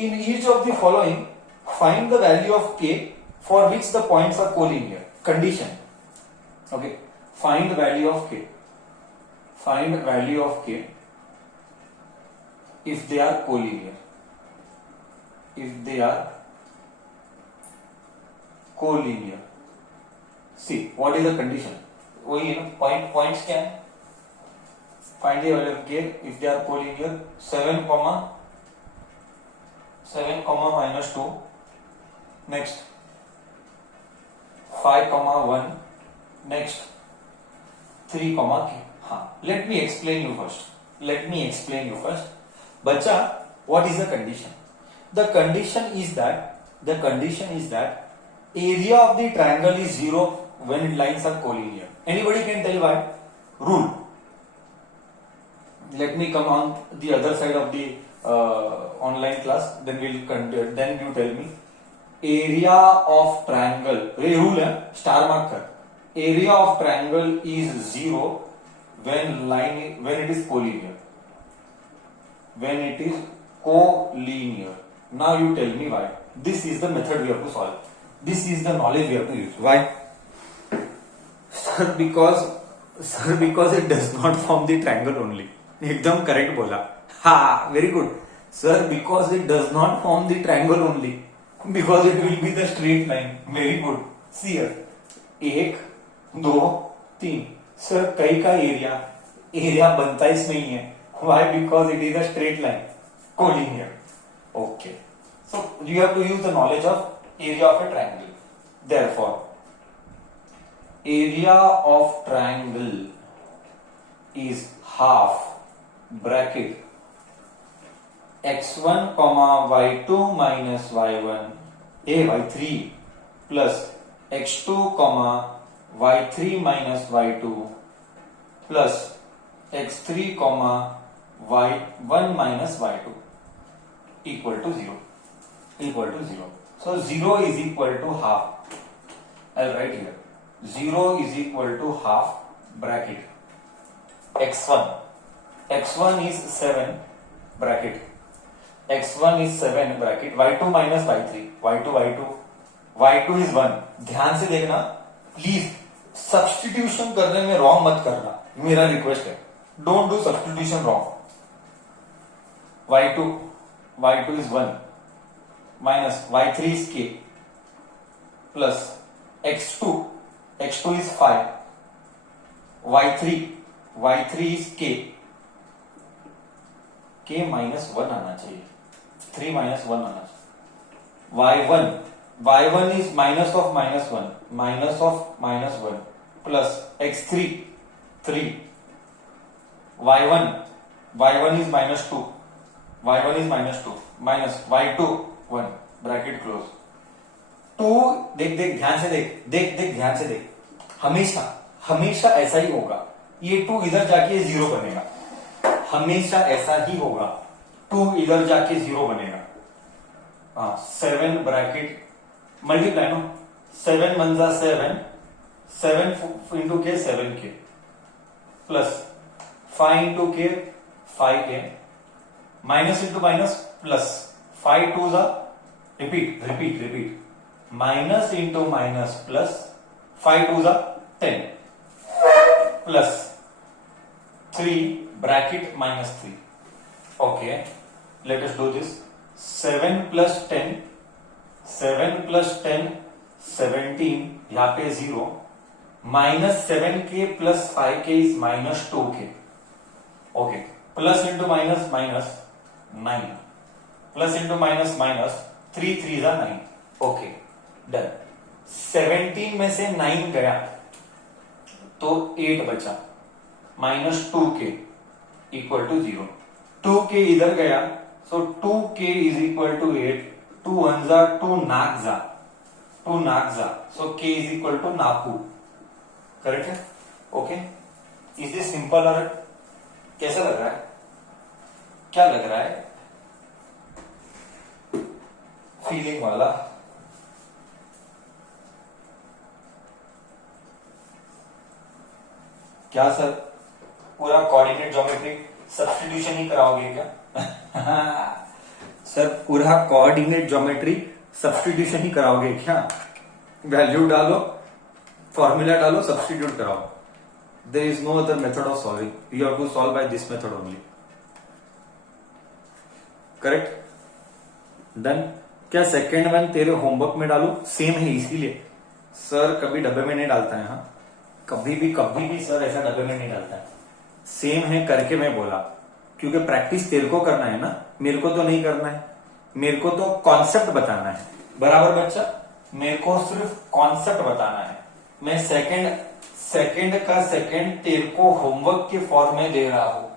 In each of the following, find the value of k for which the points are collinear. Condition. Okay. Find the value of k. Find value of k if they are collinear. If they are collinear. See, what is the condition? वही है ना, points क्या है? Find the value of k if they are collinear. 7 comma minus 2. Next 5 1. Next 3 k. हाँ, let me explain you first. बच्चा, what is the condition? The condition is that area of the triangle is 0 when lines are collinear. Anybody can tell why? Rule. Let me come on the other side of the online class, then we'll continue. Then you tell me. Area of triangle, ये rule है, star mark कर. Area of triangle is 0 when it is collinear. When it is collinear. Now you tell me why. This is the method we have to solve. This is the knowledge we have to use. Why? Sir, because it does not form the triangle only. एकदम correct बोला. Ha, very good. Sir, because it does not form the triangle only. Because it will be the straight line. Very good. See here. 1, 2, 3. Sir, कई का area बनता इसमें ही है. Why? Because it is a straight line. Collinear. Okay. So you have to use the knowledge of area of a triangle. Therefore, area of triangle is half bracket x1 comma y2 minus y1 y3 plus x2 comma y3 minus y2 plus x3 comma y1 minus y2 equal to 0. So 0 is equal to half. I'll write here. 0 is equal to half bracket x1 is 7 bracket x1 is 7 bracket y2 minus y3 y2 is 1. ध्यान से देखना please, substitution करने में wrong मत करना, मेरा request है. Don't do substitution wrong. y2 is 1 minus y3 is k plus x2 is 5 y3 is k minus 1 आना चाहिए, 3 minus 1 आना चाहिए. y1 is minus of minus 1 plus x3 3 y1 is minus 2 minus y2 1 bracket close. 2 देख ध्यान से देख हमेशा ऐसा ही होगा. ये 2 इधर जाके 0 बनेगा, हमेशा ऐसा ही होगा. 2 इधर जाके 0 बनेगा. 7 ब्रैकेट मल्टीप्लाई नो, 7 1 जा 7 इंटू के 7k प्लस 5 इंटू के 5k minus into minus plus 5 2 जा repeat minus into minus plus 5 2 जा 10 plus 3 bracket minus 3. Okay, let us do this. 7 plus 10 17, यहाँ पे 0 minus 7k plus 5k is minus 2k. Okay, plus into minus 9 plus into minus 3 3 is 9. Okay, done. 17 में से 9 गया तो 8 बचा minus 2k equal to 0. 2k इधर गया, so 2k is equal to 8. 2 1 जा 2 नाक जा, so k is equal to नाकू. करेक्ट है? ओके. इज दिस सिंपल और कैसा लग रहा है? क्या लग रहा है? फीलिंग वाला. क्या सर पूरा कोऑर्डिनेट ज्योमेट्री सब्स्टिट्यूशन ही कराओगे क्या? सर पूरा कोऑर्डिनेट ज्योमेट्री सब्स्टिट्यूशन ही कराओगे क्या? वैल्यू डालो, फॉर्मूला डालो, सब्स्टिट्यूट कराओ. There is no other method of solving. You have to solve by this method only. Correct? Done. क्या सेकेंड वन तेरे होमवर्क में डालू? सेम है इसीलिए. सर कभी डब्बे में नहीं डालता है. हाँ, कभी भी सर ऐसा डब्बे में नहीं डालता है. सेम है करके मैं बोला, क्योंकि प्रैक्टिस तेरे को करना है ना, मेरे को तो नहीं करना है. मेरे को तो कॉन्सेप्ट बताना है. बराबर बच्चा? मेरे को सिर्फ कॉन्सेप्ट बताना है. मैं सेकंड का सेकंड तेरे को होमवर्क के फॉर्म में दे रहा हूं.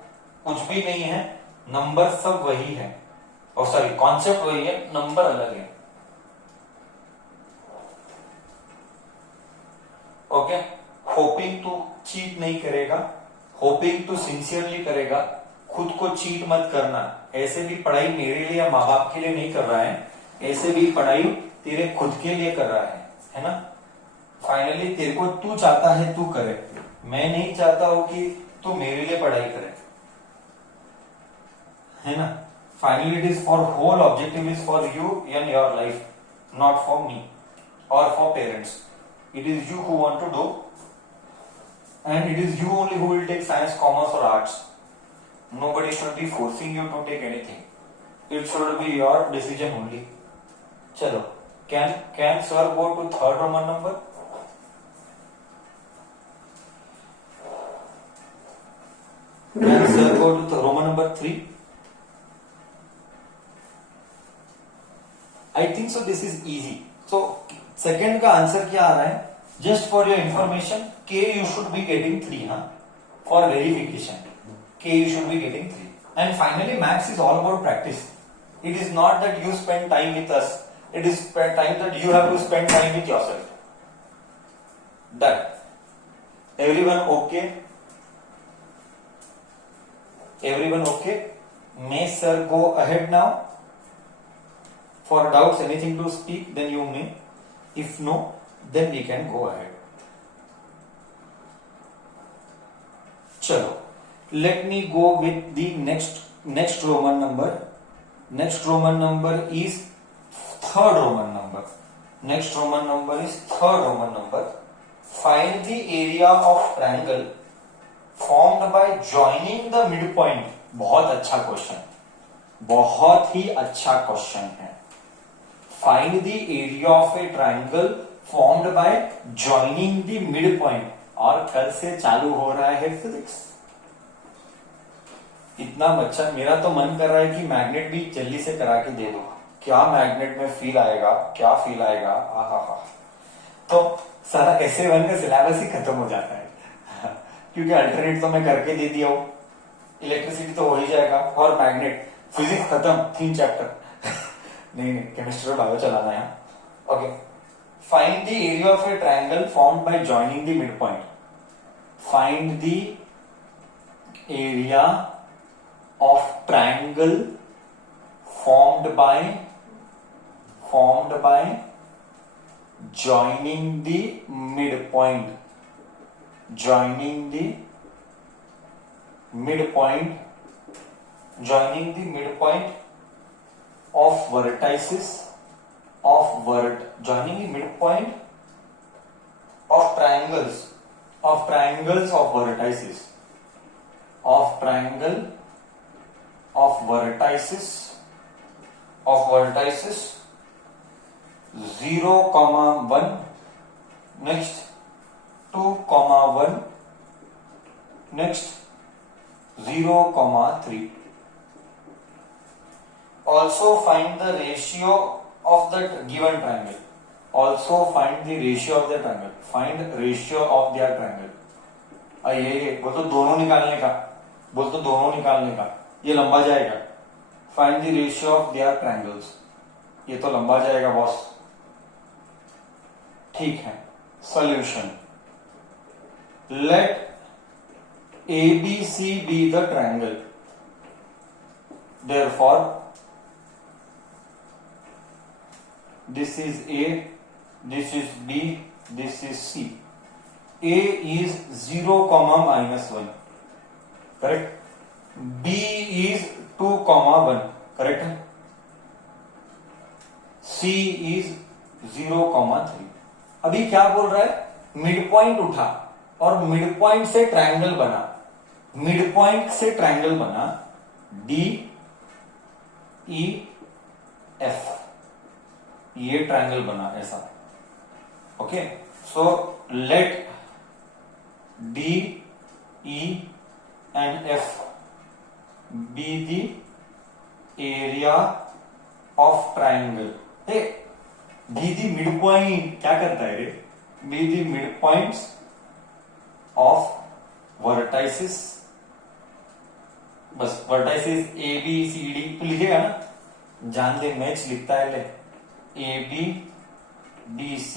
कुछ भी नहीं है, नंबर सब वही है. और सॉरी, कॉन्सेप्ट वही है, नंबर अलग है. ओके? होपिंग तू चीट नहीं करेगा, होपिंग तू सिंसियरली करेगा. खुद को चीट मत करना. ऐसे भी पढ़ाई मेरे लिए या माँ बाप के लिए नहीं कर रहा है, ऐसे भी पढ़ाई तेरे खुद के लिए कर रहा है ना? फाइनली तेरे को तू चाहता है तू करे. मैं नहीं चाहता हूं कि तू मेरे लिए पढ़ाई करे, है ना? Finally it is for whole objective is for you and your life, not for me और for parents. It is you who want to do, and it is you only who will take science, commerce or arts. Nobody should be forcing you to take anything. It should be your decision only. Chalo, can sir go to third Roman number? Can sir go to the Roman number 3? I think so. This is easy. So second का answer क्या आ रहा है? Just for your information, K you should be getting 3, huh? For verification, K you should be getting 3. And finally, maths is all about practice. It is not that you spend time with us. It is time that you have to spend time with yourself. Done. Everyone okay? Everyone okay? May sir go ahead now? For doubts, anything to speak, then you may. If no, then we can go ahead. Chalo, let me go with the next Roman number. Next Roman number is third Roman number. Next Roman number is third Roman number. Find the area of triangle formed by joining the midpoint. बहुत अच्छा question, बहुत ही अच्छा question है. Find the area of a triangle formed by joining the midpoint. और कल से चालू हो रहा है फिजिक्स. इतना बच्चा, मेरा तो मन कर रहा है कि मैग्नेट भी जल्दी से करा के दे दो. क्या मैग्नेट में फील आएगा, क्या फील आएगा. आहा. तो सारा SA1 का सिलेबस ही खत्म हो जाता है क्योंकि अल्टरनेट तो मैं करके दे दिया हूं. इलेक्ट्रिसिटी तो हो ही जाएगा और मैग्नेट. फिजिक्स खत्म, 3 चैप्टर नहीं, केमिस्ट्री और बायो चलाना है. Okay. Find the area of a triangle formed by joining the midpoint. Find the area of triangle formed by joining the midpoint. Joining the midpoint of vertices joining the midpoint of triangles of vertices 0, 1, next 2, 1, next 0, 3. Also find the ratio of the given triangle. Find ratio of their triangle. ये बोल तो दोनों निकालने का. ये लंबा जाएगा. Find the ratio of their triangles. ये तो लंबा जाएगा बॉस. ठीक है. Solution. Let ABC be the triangle. Therefore, this is A, this is B, this is C. A is 0, -1. Correct. B is 2, 1. Correct. C is 0,3। अभी क्या बोल रहा है, मिड पॉइंट उठा और मिड पॉइंट से ट्रायंगल बना, मिड पॉइंट से ट्रायंगल बना DEF, ये ट्रायंगल बना ऐसा। Okay, so let D, E and F be the area of triangle। हे, be the midpoint क्या करता है रे, be the midpoints of vertices, बस vertices A B C D तो लिखेगा ना, जान ले मैच लिखता है, ले A B D C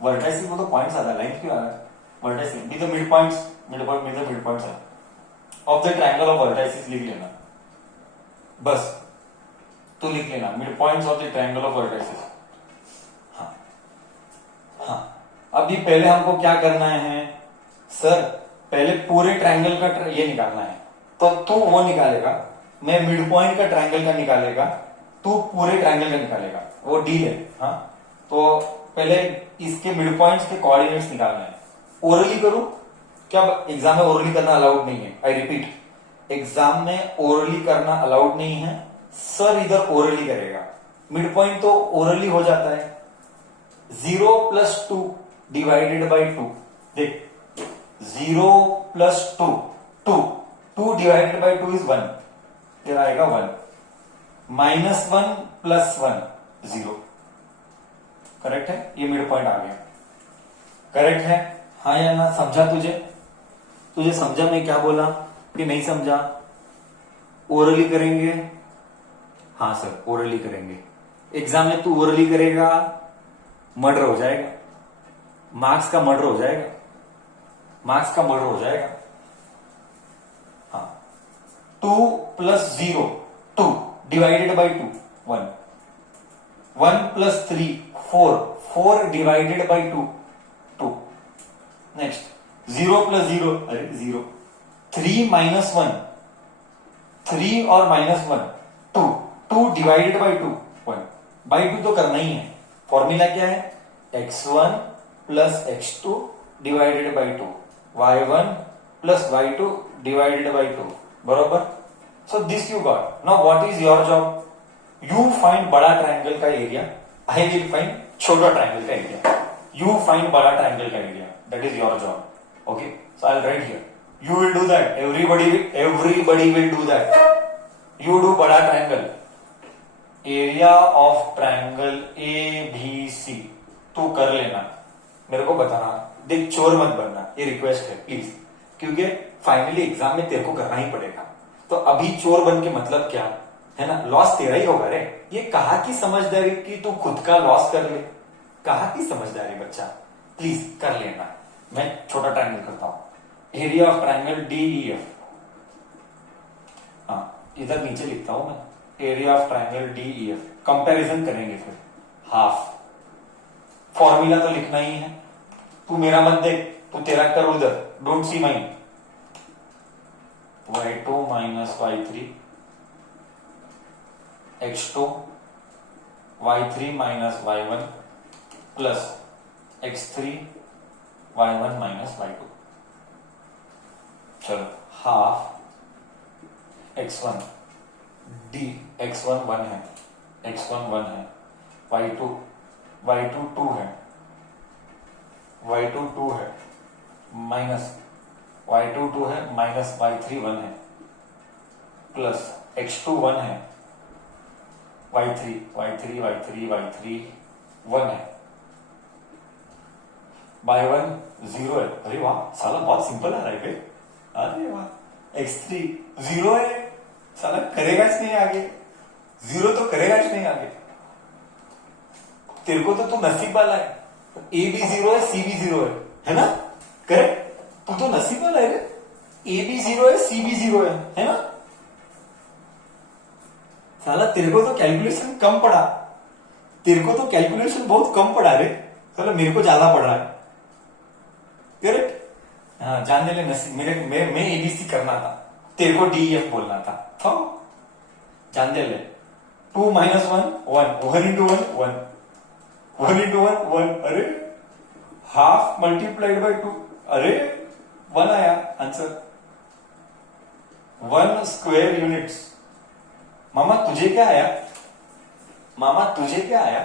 vertices वो तो पॉइंट्स आता है, लाइन क्यों आ रहा है, vertices be the midpoints, midpoint be the midpoints है of the triangle of vertices, लिख लेना बस, तो लिख लेना mid points of the triangle of vertices. हाँ हाँ, अभी पहले हमको क्या करना है सर, पहले पूरे ट्रायंगल का ये निकालना है, तो तू वो निकालेगा, मैं मिड पॉइंट का ट्रायंगल का निकालेगा, तू पूरे ट्रायंगल का निकालेगा, वो डी है। हाँ, तो पहले इसके मिड पॉइंट्स के कोऑर्डिनेट्स निकालना है। ओरली करूं क्या, एग्जाम में ओरली करना अलाउड नहीं है, आई रिपीट, एग्जाम में ओरली करना अलाउड नहीं है, सर इधर ओरली करेगा। मिड पॉइंट तो ओरली हो जाता है, 0 + 2 डिवाइडेड बाई 2, देख 0 + 2 2 2 डिवाइडेड बाई 2 इज 1, फिर आएगा 1, -1 + 1 0, करेक्ट है, ये मिड पॉइंट आ गया, करेक्ट है हाँ या ना, समझा तुझे समझा मैं क्या बोला कि नहीं समझा? ओरली करेंगे, हाँ सर ओरली करेंगे, एग्जाम में तू ओरली करेगा, मर्डर हो जाएगा, मार्क्स का मर्डर हो जाएगा, मार्क्स का मर्डर हो जाएगा। हाँ, 2 + 0 2 divided by 2 1, 1 + 3 4 4 divided by 2 2, next 0 + 0 अरे 0, 3 - 1 3 और -1 2 2 डिवाइडेड बाई 2 1, बाई 2 तो करना ही है, फॉर्मूला क्या है, x1 + x2 divided by 2, y1 + y2 divided by 2, बरोबर। So this you got. Now what is your job, you find बड़ा ट्रायंगल का एरिया, आई विल फाइंड छोटा ट्रायंगल का एरिया, यू फाइंड बड़ा ट्रायंगल का area, that is your job. Okay, so I'll write here. You will do that. Everybody will do that. You do बड़ा triangle. Area of triangle ABC. तू कर लेना, मेरे को बताना, देख चोर मत बनना, ये रिक्वेस्ट है प्लीज, क्योंकि फाइनली एग्जाम में तेरे को करना ही पड़ेगा। तो अभी चोर बन के मतलब क्या है ना, लॉस तेरा ही होगा रे। ये कहा की समझदारी कि तू खुद का लॉस कर ले, कहा की समझदारी बच्चा, प्लीज कर लेना। मैं छोटा ट्रायंगल करता हूं, एरिया ऑफ ट्रायंगल DEF, हाँ इधर नीचे लिखता हूं मैं, area of triangle DEF, comparison करेंगे फिर, हाफ, फॉर्मूला तो लिखना ही है, तू मेरा मत देख, तू तेरा कर उधर, don't see mine, y2 - y3 x2 y3 - y1 plus x3 y1 - y2, चलो हाफ x1 d, x1 1 है, x1 1 है, y2 2 है, y2 2 है, माइनस y2 2 है, माइनस y3 1 है, प्लस x2 1 है, y3 1 है, y1 0 है। अरे वाह साला बहुत सिंपल आ रहा है बे, अरे वाह, x3 0 है, साला करेगा नहीं आगे, 0 तो करेगा नहीं आगे, तेरे को तो तू नसीब वाला है, A भी 0 है, C भी 0 है ना, करेक्ट, तू तो नसीब वाला है, A भी 0 है, C भी 0 है ना, साला तेरे को तो कैलकुलेशन कम पड़ा, तेरे को तो कैलकुलेशन बहुत कम पड़ा रे, साला मेरे को ज्यादा पड़ रहा है, करेक्ट। हाँ जानने ले नसीब, मैं ABC करना था, तेरे को DEF बोलना था, तो जान दे ले, 2 minus 1 1, 1 into 1 1, 1 into 1 1, अरे हाफ मल्टीप्लाइड बाय 2, अरे 1 आया आंसर, 1 स्क्वायर यूनिट्स। मामा तुझे क्या आया? मामा तुझे क्या आया?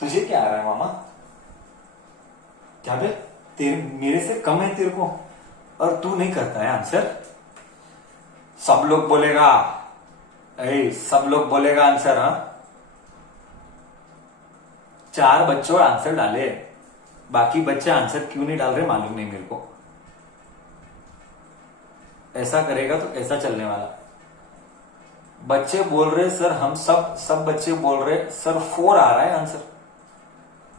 तुझे क्या आ रहा है मामा? क्या बे तेरे मेरे से कम है तेरे को और तू नहीं करता है आंसर? सब लोग बोलेगा, सब लोग बोलेगा आंसर। हाँ, 4 बच्चों आंसर डाले, बाकी बच्चे आंसर क्यों नहीं डाल रहे मालूम नहीं मेरे को। ऐसा करेगा तो ऐसा चलने वाला। बच्चे बोल रहे सर, हम सब बच्चे बोल रहे सर 4 आ रहा है आंसर,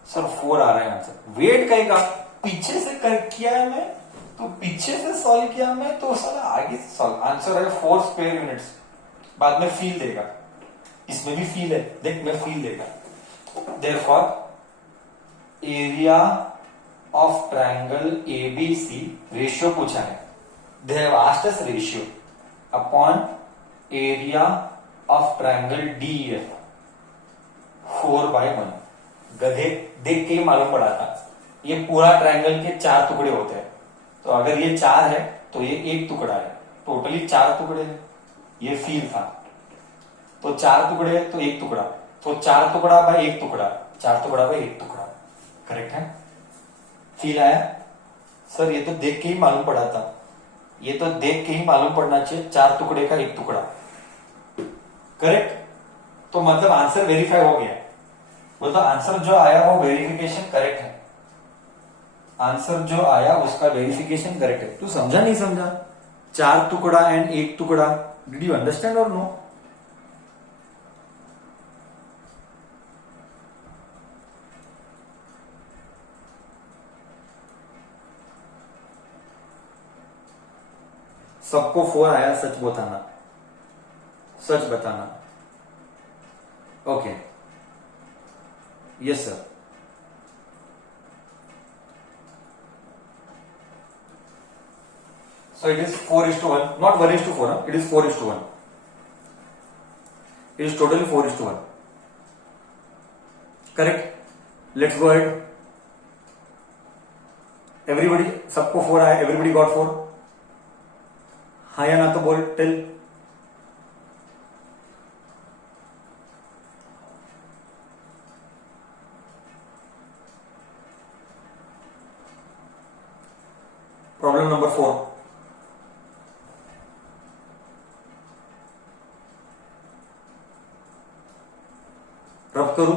सर 4 आ रहा है आंसर। वेट कहेगा, पीछे से कर किया है मैं, तो पीछे से सॉल्व किया मैं, तो साला आगे से सॉल्व। आंसर है 4 स्क्वायर यूनिट्स। बाद में फील देगा, इसमें भी फील है, देख मैं फील देगा। Therefore area of triangle ABC, ratio पूछा है, they have asked us ratio upon area of triangle DF 4/1। गधे देख के ही मालूम पड़ा था, ये पूरा ट्रायंगल के 4 टुकड़े होते हैं, तो अगर ये 4 है तो ये 1 टुकड़ा है, टोटली 4 टुकड़े हैं। ये फील था, तो 4 टुकड़े तो 1 टुकड़ा, तो 4 टुकड़ा बाय 1 टुकड़ा, 4 टुकड़ा बाय 1 टुकड़ा, करेक्ट है। फील आया सर? ये तो देख के ही मालूम पड़ा था, ये तो देख के ही मालूम पड़ना चाहिए, 4 टुकड़े का 1 टुकड़ा, करेक्ट। तो मतलब आंसर वेरीफाई हो गया, बोलता आंसर जो आया वो वेरिफिकेशन करेक्ट है, आंसर जो आया उसका वेरिफिकेशन करेक्ट है। तू समझा नहीं समझा? 4 टुकड़ा एंड 1 टुकड़ा, डिड यू अंडरस्टैंड और नो? सबको 4 आया, सच बताना, सच बताना। Okay, yes sir. So it is 4:1, not 1:4, huh? It is 4:1. It is totally 4:1. Correct? Let's go ahead. Everybody, सबको 4 आया, everybody got 4. हाँ या ना तो बोल, टेल। प्रॉब्लम नंबर 4, रब करूं,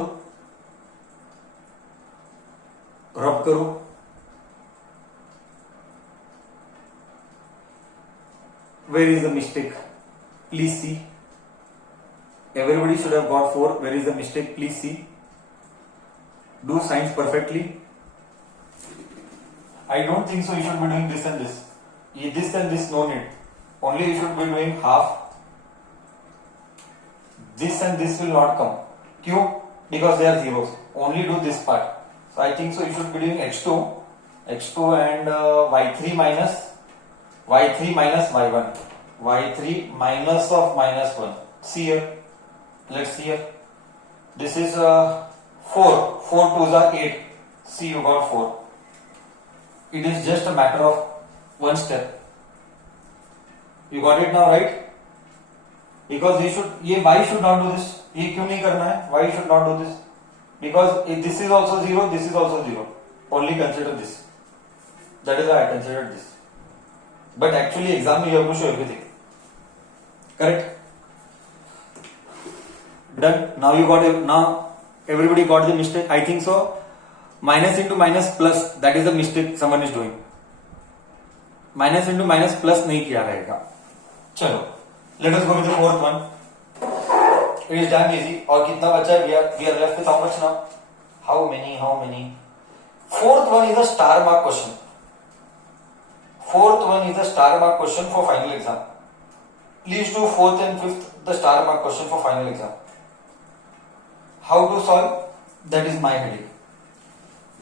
रब करूं, where is the mistake? Please see. Everybody should have got 4. Where is the mistake? Please see. Do signs perfectly. I don't think so. You should be doing this and this. This and this, no need. Only you should be doing half. This and this will not come. Q? Because they are zeros. Only do this part. So I think so. You should be doing x2 and y3 minus y1, y3 minus of -1. See here. Let's see here. This is 4. 4 2s are 8. See, you got 4. It is just a matter of one step. You got it now, right? Because why should not do this? ये क्यों नहीं करना है? Why you should not do this? Because if this is also 0, this is also 0. Only consider this. That is why I considered this. But actually exam you have to show everything. Correct? Done. Now everybody got the mistake. I think so. Minus into minus plus, that is the mistake someone is doing. Minus into minus plus नहीं किया रहेगा. चलो, let us go with the fourth one. It is damn easy. और कितना बचा है? We are left with how much now? How many? Fourth one is a star mark question. Fourth one is a star mark question for final exam. Please do fourth and fifth the star mark question for final exam. How to solve? That is my headache.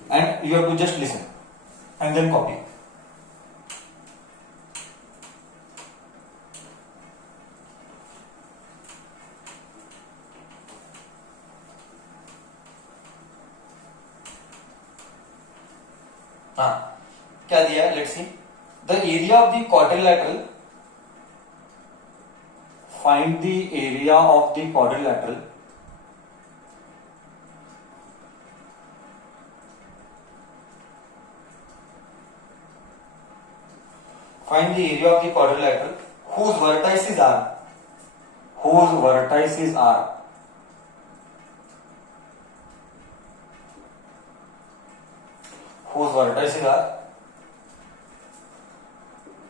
And you have to just listen and then copy. हाँ क्या दिया है, let's see the area of the quadrilateral, find the area of the quadrilateral find the area of the quadrilateral whose vertices are whose vertices are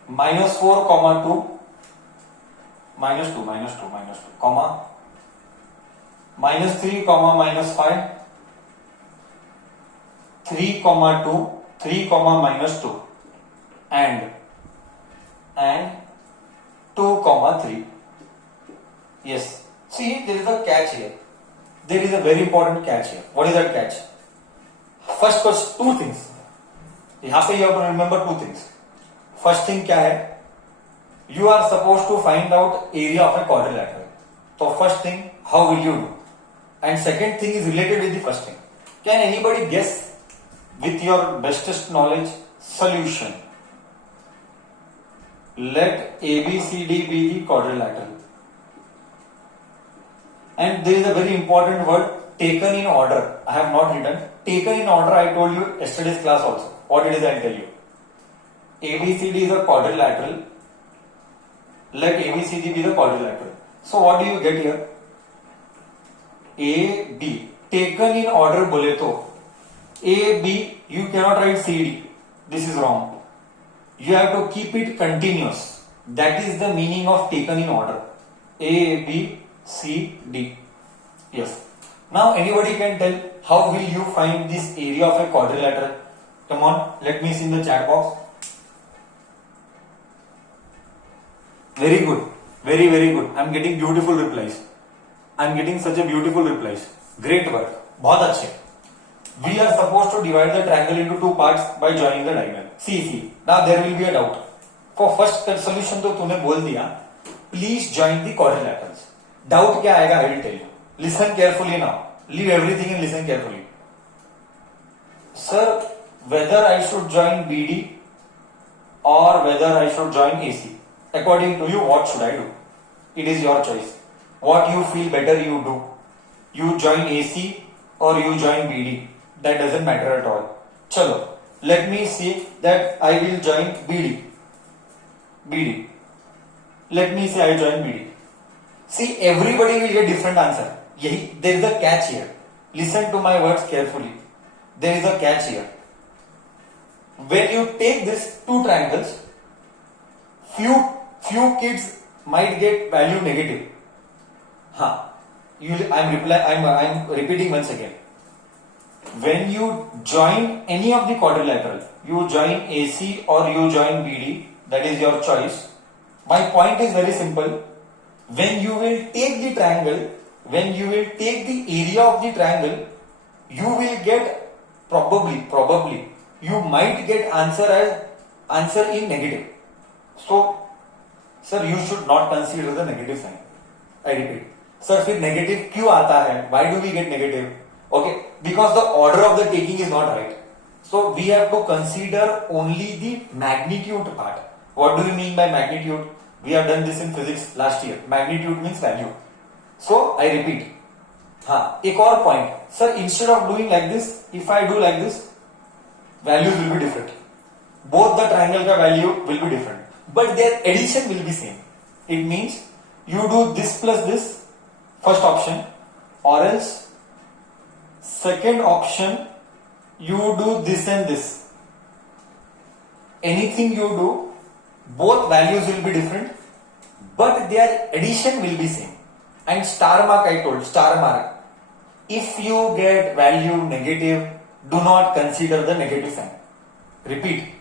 -4, 2, -2, comma -3, -5, 3, 2, 3, -2 and 2, 3. Yes. See, there is a catch here. There is a very important catch here. What is that catch? First, two things. यहाँ पे you have to remember two things. First thing क्या है? You are supposed to find out area of a quadrilateral. So first thing, how will you do? And second thing is related with the first thing. Can anybody guess with your bestest knowledge solution? Let ABCD be the quadrilateral. And there is a very important word, taken in order. I have not written. Taken in order, I told you yesterday's class also. What it is, I'll tell you. ABCD is a quadrilateral. Let ABCD be the quadrilateral. So what do you get here? A, B. Taken in order bole to A, B, you cannot write CD. This is wrong. You have to keep it continuous. That is the meaning of taken in order. A, B, C, D. Yes. Now anybody can tell how will you find this area of a quadrilateral? Come on, let me see in the chat box. Very good. Very, very good. I'm getting beautiful replies. I'm getting such a beautiful replies. Great work. बहुत अच्छे. We are supposed to divide the triangle into two parts by joining the diagonal. See. Now there will be a doubt. For first solution तो तूने बोल दिया. Please join the quadrilaterals. Doubt क्या आएगा? I will tell you. Listen carefully now. Leave everything and listen carefully. Sir, whether I should join BD or whether I should join AC. According to you, what should I do? It is your choice. What you feel better, you do. You join AC or you join BD. That doesn't matter at all. Chalo, let me see that I will join BD. Let me say I join BD. See, everybody will get different answer. There is a catch here. Listen to my words carefully. There is a catch here. When you take these two triangles, few kids might get value negative. I'm repeating once again. When you join any of the quadrilateral, you join AC or you join BD, that is your choice. My point is very simple. When you will take the triangle, when you will take the area of the triangle, you will get probably, you might get answer in negative. So, sir, you should not consider the negative sign. I repeat. Sir, फिर negative क्यों आता है? Why do we get negative? Okay, because the order of the taking is not right. So we have to consider only the magnitude part. What do you mean by magnitude? We have done this in physics last year. Magnitude means value. So I repeat. एक और point. Sir, instead of doing like this, if I do like this, values will be different. Both the triangle का value will be different, but their addition will be same. It means you do this plus this, first option, or else second option you do this and this. Anything you do, both values will be different, but their addition will be same. And star mark, I told, star mark. If you get value negative, do not consider the negative sign. Repeat.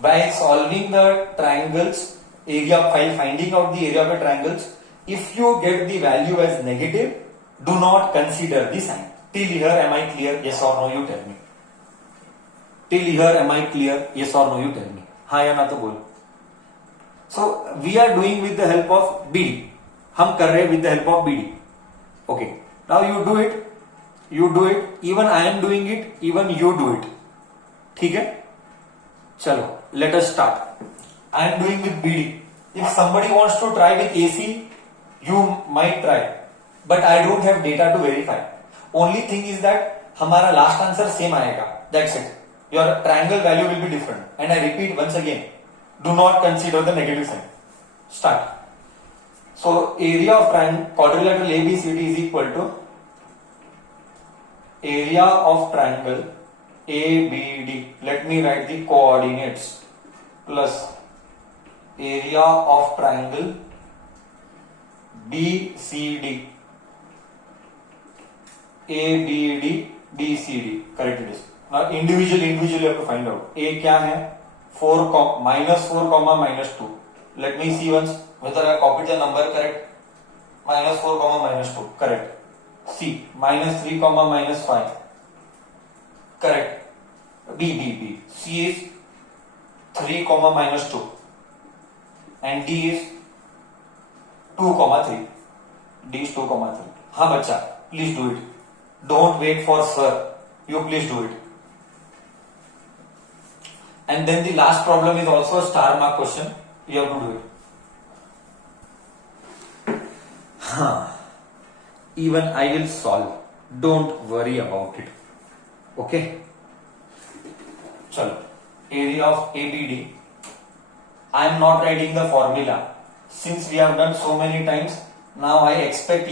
By solving the triangles, finding out the area of the triangles, if you get the value as negative, do not consider the sign. Till here, am I clear? Yes or no, you tell me. Till here, am I clear? Yes or no, you tell me. हाँ या ना तो बोलो. So, we are doing with the help of BD. हम कर रहे with the help of BD. Okay. Now you do it. You do it. Even I am doing it. Even you do it. ठीक है? चलो, let us start. I am doing with BD. If somebody wants to try with AC, you might try, but I don't have data to verify. Only thing is that हमारा last answer same आएगा. That's it. Your triangle value will be different. And I repeat once again, do not consider the negative sign. Start. So area of quadrilateral ABCD is equal to area of triangle ABD. Let me write the coordinates plus area of triangle BCD. ABD BCD. Correct it is. Now individually you have to find out. A क्या है? 4 -4 -2. Let me see once whether I copied the number correct. -4 -2. Correct. C -3 -5. Correct. B. C is 3 -2 and D is 2 3. D is 2 3. हाँ बच्चा, please do it. Don't wait for sir. You please do it. And then the last problem is also a star mark question. You have to do it. Even I will solve. Don't worry about it. Okay? Chalo. Area of ABD. I am not writing the formula. Since we have done so many times, now I expect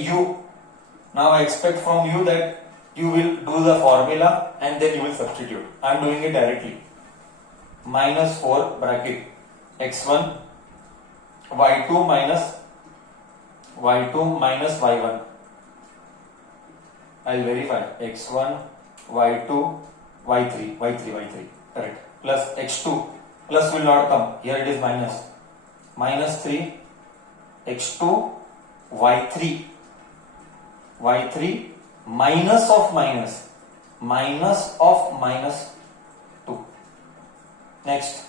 from you that you will do the formula and then you will substitute. I am doing it directly. -4 bracket x1 y2 minus y1. I'll verify x1 y2 y3 correct, plus x2 plus will not come, here it is -3 x2 y3 minus of -2. Next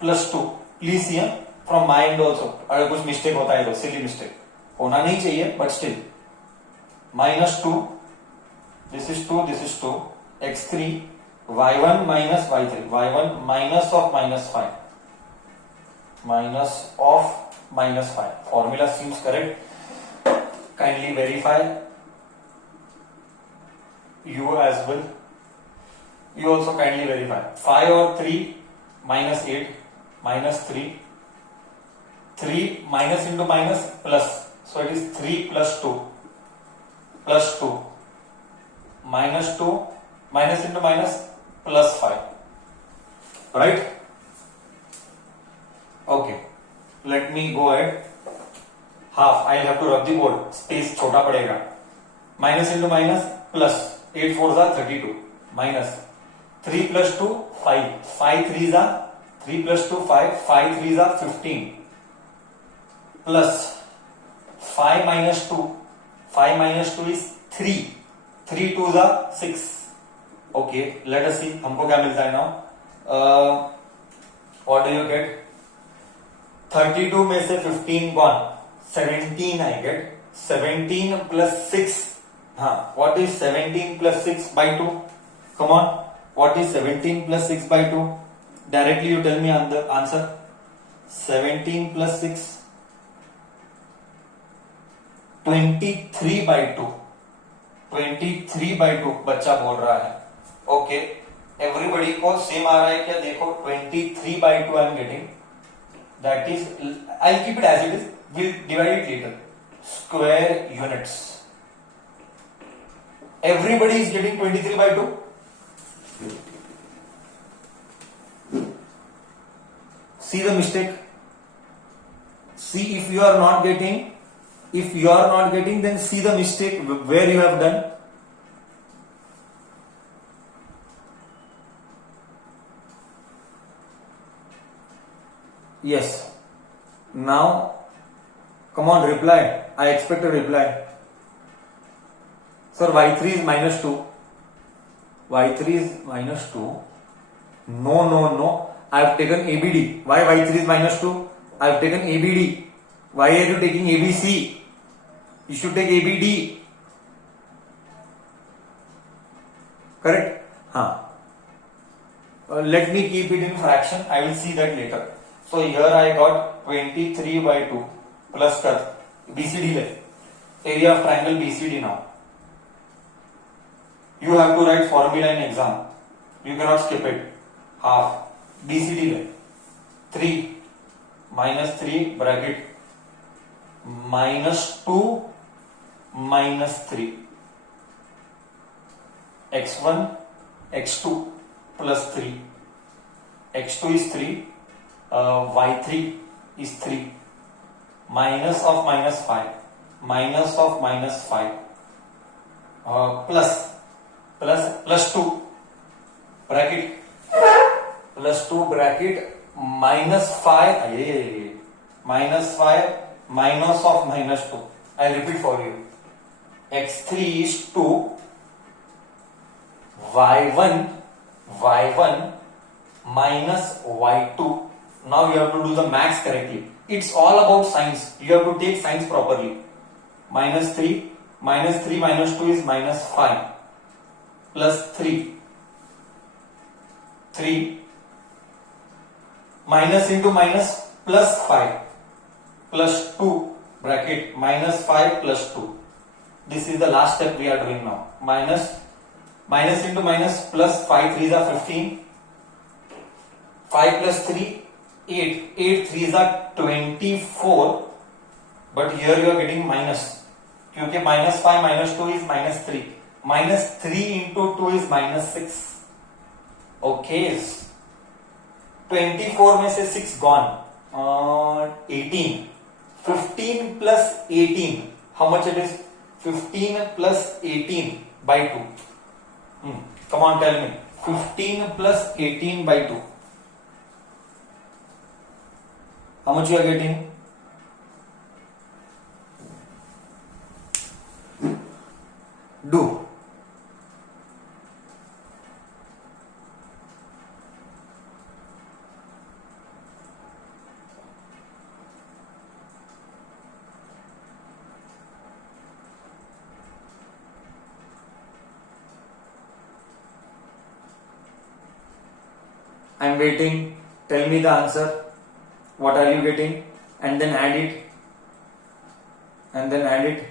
plus 2. Please see from my end also, अगर कुछ mistake होता है तो silly mistake होना नहीं चाहिए, but still -2. This is 2, this is 2. x3 y1 minus y3, y1 minus of -5. Formula seems correct. Kindly verify. You as well. You also kindly verify. 5 or 3 -8 -3. 3 minus into minus plus. So it is 3 plus 2 minus 2 minus into minus plus 5. Right? Okay. Let me go ahead. Half. I'll have to rub the board. Space छोटा पड़ेगा. Minus into minus plus. 8 4s are 32. Minus 3 plus 2 5. 5 3s are 3 plus 2 5. 5 3s are 15. Plus 5 minus 2. 5 minus 2 is 3. 3 2s are 6. Okay, let us see हमको क्या मिलता है now. What do you get? 32 में से 15 gone. 17 I get. 17 plus 6. What is 17 plus 6 by 2? Come on. What is 17 plus 6 by 2? Directly you tell me the answer. 17 plus 6. 23 by 2. 23 by 2 बच्चा बोल रहा है. ओके, एवरीबडी को सेम आ रहा है क्या? देखो 23 by 2 I am getting. That is, I keep it as it is, will divide it later. Square units. Everybody is getting 23 by 2. See the mistake. See if you are not getting. If you are not getting, then see the mistake where you have done. Yes. Now, come on, reply. I expect a reply. Sir, y3 is -2. y3 is -2. No. I have taken ABD. Why y3 is -2? I have taken ABD. Why are you taking ABC? You should take ABD. Correct? let me keep it in fraction. I will see that later. So here I got 23 by 2 plus कर BCD ले area of triangle BCD now. You have to write formula in exam. You cannot skip it. Half BCD ले 3 minus 3 bracket minus 2 minus 3 x1 x2 plus 3 x2 is 3 y3 is 3 minus of minus 5 minus of minus 5 plus 2 bracket plus 2 bracket minus 5 minus 5 minus of minus 2. I repeat for you. x3 is 2 y1 minus y2. Now you have to do the maths correctly. It's all about signs. You have to take signs properly. Minus 3 minus 2 is minus 5 plus 3 minus into minus plus 5 plus 2 bracket minus 5 plus 2. This is the last step we are doing now. Minus into minus plus 5 3s are 15. 5 plus 3 8. 8 3s are 24. But here you are getting minus. क्योंकि minus 5 minus 2 is minus 3. Minus 3 into 2 is minus 6. Okay. 24 में से 6 gone. 18. 15 plus 18. How much it is? 15 plus 18 by 2. Come on, tell me. 15 plus 18 by 2. How much you are getting? Do. I am waiting. Tell me the answer. What are you getting? And then add it. And then add it.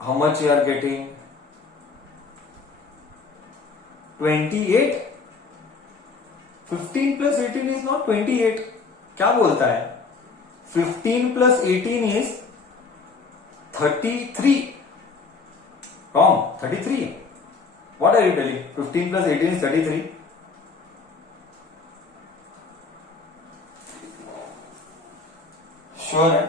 How much you are getting? 28. 15 plus 18 is not 28. क्या बोलता है? 15 plus 18 is 33. Wrong. 33. What are you telling? 15 plus 18 is 33. Sure.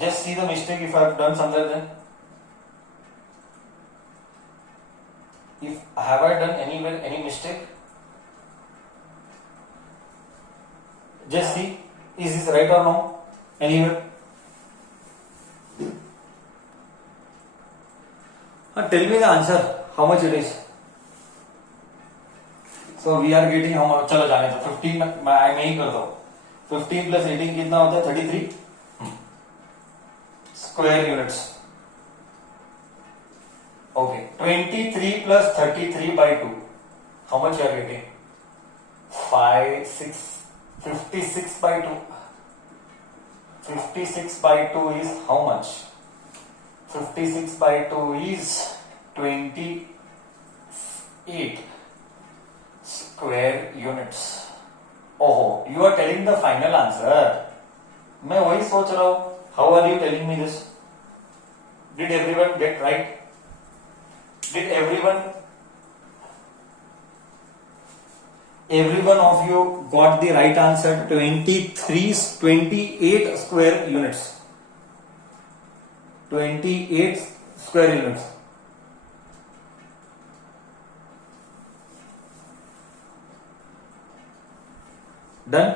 Just see the mistake if I have done somewhere then. Have I done anywhere any mistake? Just see, is this right or no? Anywhere? Tell me the answer. How much it is? So we are getting how much? चलो जाने दो. 15 मैं ही करता हूँ. 15 plus 18 कितना होता है? 33 square units. Okay, 23 plus 33 by 2. How much you are getting? 56 by 2. 56 by 2 is how much? 56 by 2 is 28 square units. Oh, you are telling the final answer. मैं वही सोच रहा हूँ. How are you telling me this? Did everyone get right? Did everyone of you got the right answer? 28 square units. 28 square units. Done?